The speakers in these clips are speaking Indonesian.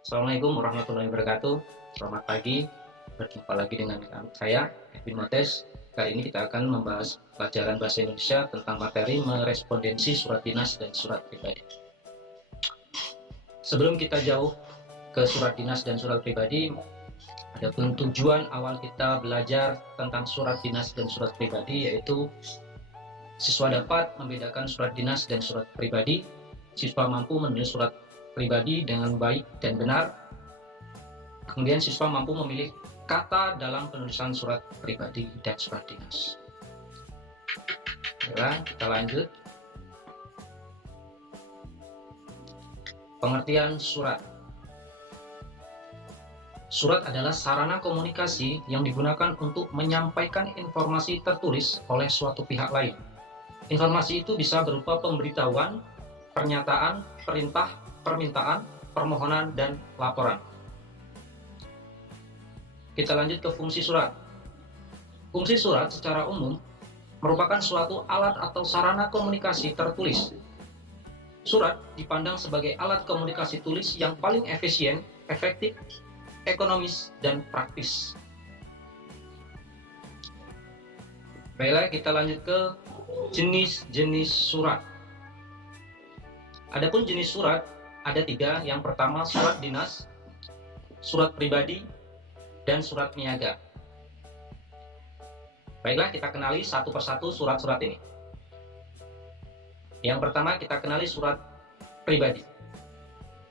Assalamualaikum warahmatullahi wabarakatuh. Selamat pagi. Berjumpa lagi dengan saya, Edwin Motes. Kali ini kita akan membahas pelajaran bahasa Indonesia tentang materi merespondensi surat dinas dan surat pribadi. Sebelum kita jauh ke surat dinas dan surat pribadi, adapun tujuan awal kita belajar tentang surat dinas dan surat pribadi yaitu siswa dapat membedakan surat dinas dan surat pribadi. Siswa mampu menulis surat pribadi dengan baik dan benar. Kemudian siswa mampu memilih kata dalam penulisan surat pribadi dan surat dinas. Baiklah, kita lanjut. Pengertian surat. Surat adalah sarana komunikasi yang digunakan untuk menyampaikan informasi tertulis oleh suatu pihak lain. Informasi itu bisa berupa pemberitahuan, pernyataan, perintah, permintaan, permohonan, dan laporan. Kita lanjut ke fungsi surat. Fungsi surat secara umum merupakan suatu alat atau sarana komunikasi tertulis. Surat dipandang sebagai alat komunikasi tulis yang paling efisien, efektif, ekonomis, dan praktis. Baiklah, kita lanjut ke jenis-jenis surat. Adapun jenis surat ada 3. Yang pertama surat dinas, surat pribadi, dan surat niaga. Baiklah, kita kenali satu persatu surat-surat ini. Yang pertama kita kenali surat pribadi.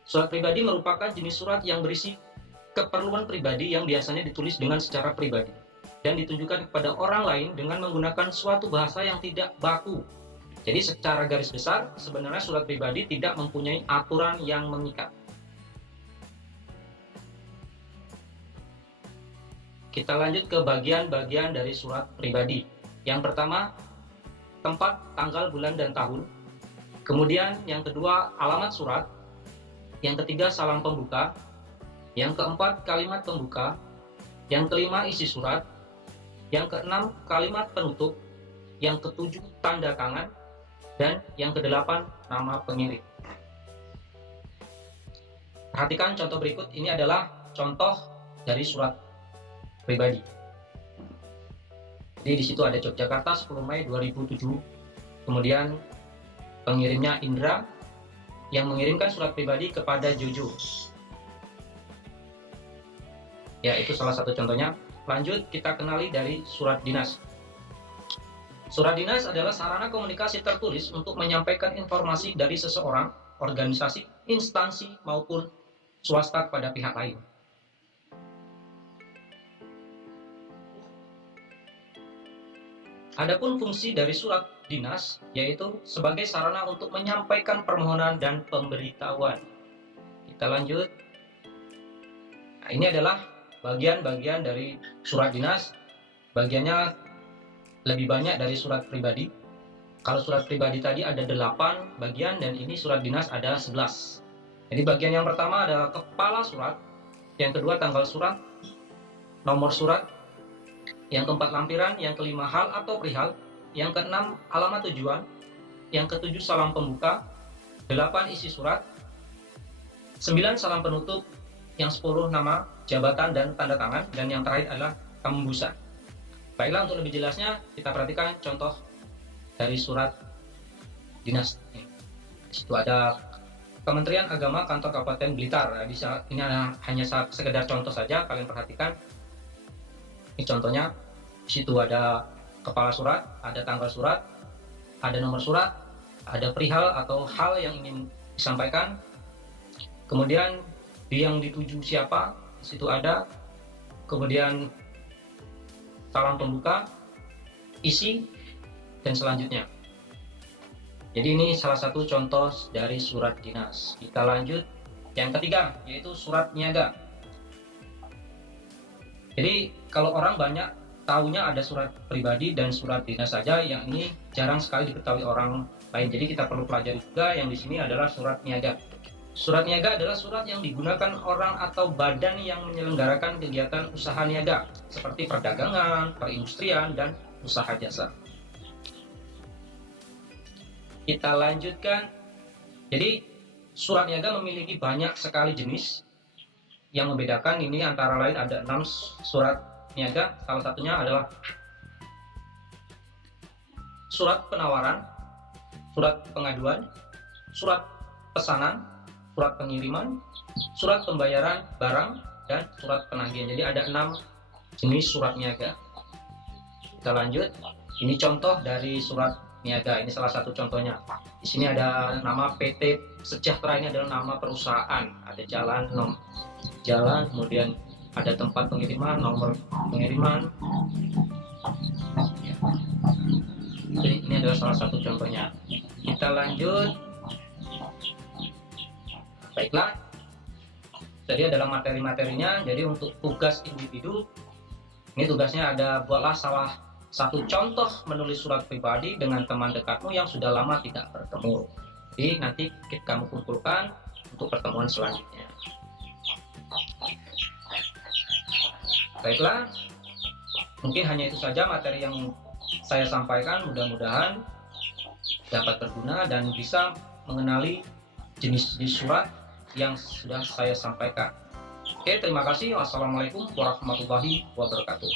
Surat pribadi merupakan jenis surat yang berisi keperluan pribadi yang biasanya ditulis dengan secara pribadi dan ditujukan kepada orang lain dengan menggunakan suatu bahasa yang tidak baku. Jadi secara garis besar sebenarnya surat pribadi tidak mempunyai aturan yang mengikat. Kita lanjut ke bagian-bagian dari surat pribadi. Yang pertama, tempat, tanggal, bulan, dan tahun. Kemudian yang kedua, alamat surat. Yang ketiga, salam pembuka. Yang keempat, kalimat pembuka. Yang kelima, isi surat. Yang keenam, kalimat penutup. Yang ketujuh, tanda tangan. Dan yang kedelapan, nama pengirim. Perhatikan contoh berikut. Ini adalah contoh dari surat pribadi. Jadi di situ ada Yogyakarta 10 Mei 2007. Kemudian pengirimnya Indra yang mengirimkan surat pribadi kepada Jojo. Ya, itu salah satu contohnya. Lanjut kita kenali dari surat dinas. Surat dinas adalah sarana komunikasi tertulis untuk menyampaikan informasi dari seseorang, organisasi, instansi maupun swasta kepada pihak lain. Adapun fungsi dari surat dinas yaitu sebagai sarana untuk menyampaikan permohonan dan pemberitahuan. Kita lanjut. Nah, ini adalah bagian-bagian dari surat dinas. Bagiannya lebih banyak dari surat pribadi. Kalau surat pribadi tadi ada 8 bagian dan ini surat dinas ada 11. Jadi bagian yang pertama adalah kepala surat, yang kedua tanggal surat, nomor surat, yang keempat lampiran, yang kelima hal atau perihal, yang keenam alamat tujuan, yang ketujuh salam pembuka, 8 isi surat, 9 salam penutup, yang 10 nama, jabatan, dan tanda tangan, dan yang terakhir adalah tembusan. Baiklah, untuk lebih jelasnya kita perhatikan contoh dari surat dinas. Di situ ada Kementerian Agama Kantor Kabupaten Blitar. Ini hanya sekedar contoh saja, kalian perhatikan. Ini contohnya. Di situ ada kepala surat, ada tanggal surat, ada nomor surat, ada perihal atau hal yang ingin disampaikan. Kemudian yang dituju siapa, di situ ada. Kemudian salam pembuka, isi, dan selanjutnya. Jadi ini salah satu contoh dari surat dinas. Kita lanjut yang ketiga, yaitu surat niaga. Jadi kalau orang banyak tahunya ada surat pribadi dan surat dinas saja, yang ini jarang sekali diketahui orang lain. Jadi kita perlu pelajari juga yang di sini adalah surat niaga. Surat niaga adalah surat yang digunakan orang atau badan yang menyelenggarakan kegiatan usaha niaga seperti perdagangan, perindustrian, dan usaha jasa. Kita lanjutkan. Jadi surat niaga memiliki banyak sekali jenis. yang membedakan ini antara lain ada 6 surat niaga. Salah satunya adalah surat penawaran, surat pengaduan, surat pesanan, surat pengiriman, surat pembayaran barang, dan surat penagihan. Jadi ada 6 jenis surat niaga. Kita lanjut. Ini contoh dari surat niaga. Ini salah satu contohnya. Di sini ada nama PT Sejahtera, ini adalah nama perusahaan. Ada jalan, kemudian ada tempat pengiriman, nomor pengiriman. Jadi ini adalah salah satu contohnya. Kita lanjut. Baiklah. Jadi adalah materi-materinya. Jadi untuk tugas individu, ini tugasnya ada, buatlah salah satu contoh menulis surat pribadi dengan teman dekatmu yang sudah lama tidak bertemu. Jadi nanti kamu kumpulkan untuk pertemuan selanjutnya. Baiklah, mungkin hanya itu saja materi yang saya sampaikan. Mudah-mudahan dapat berguna dan bisa mengenali jenis-jenis surat yang sudah saya sampaikan. Oke, terima kasih. Wassalamualaikum warahmatullahi wabarakatuh.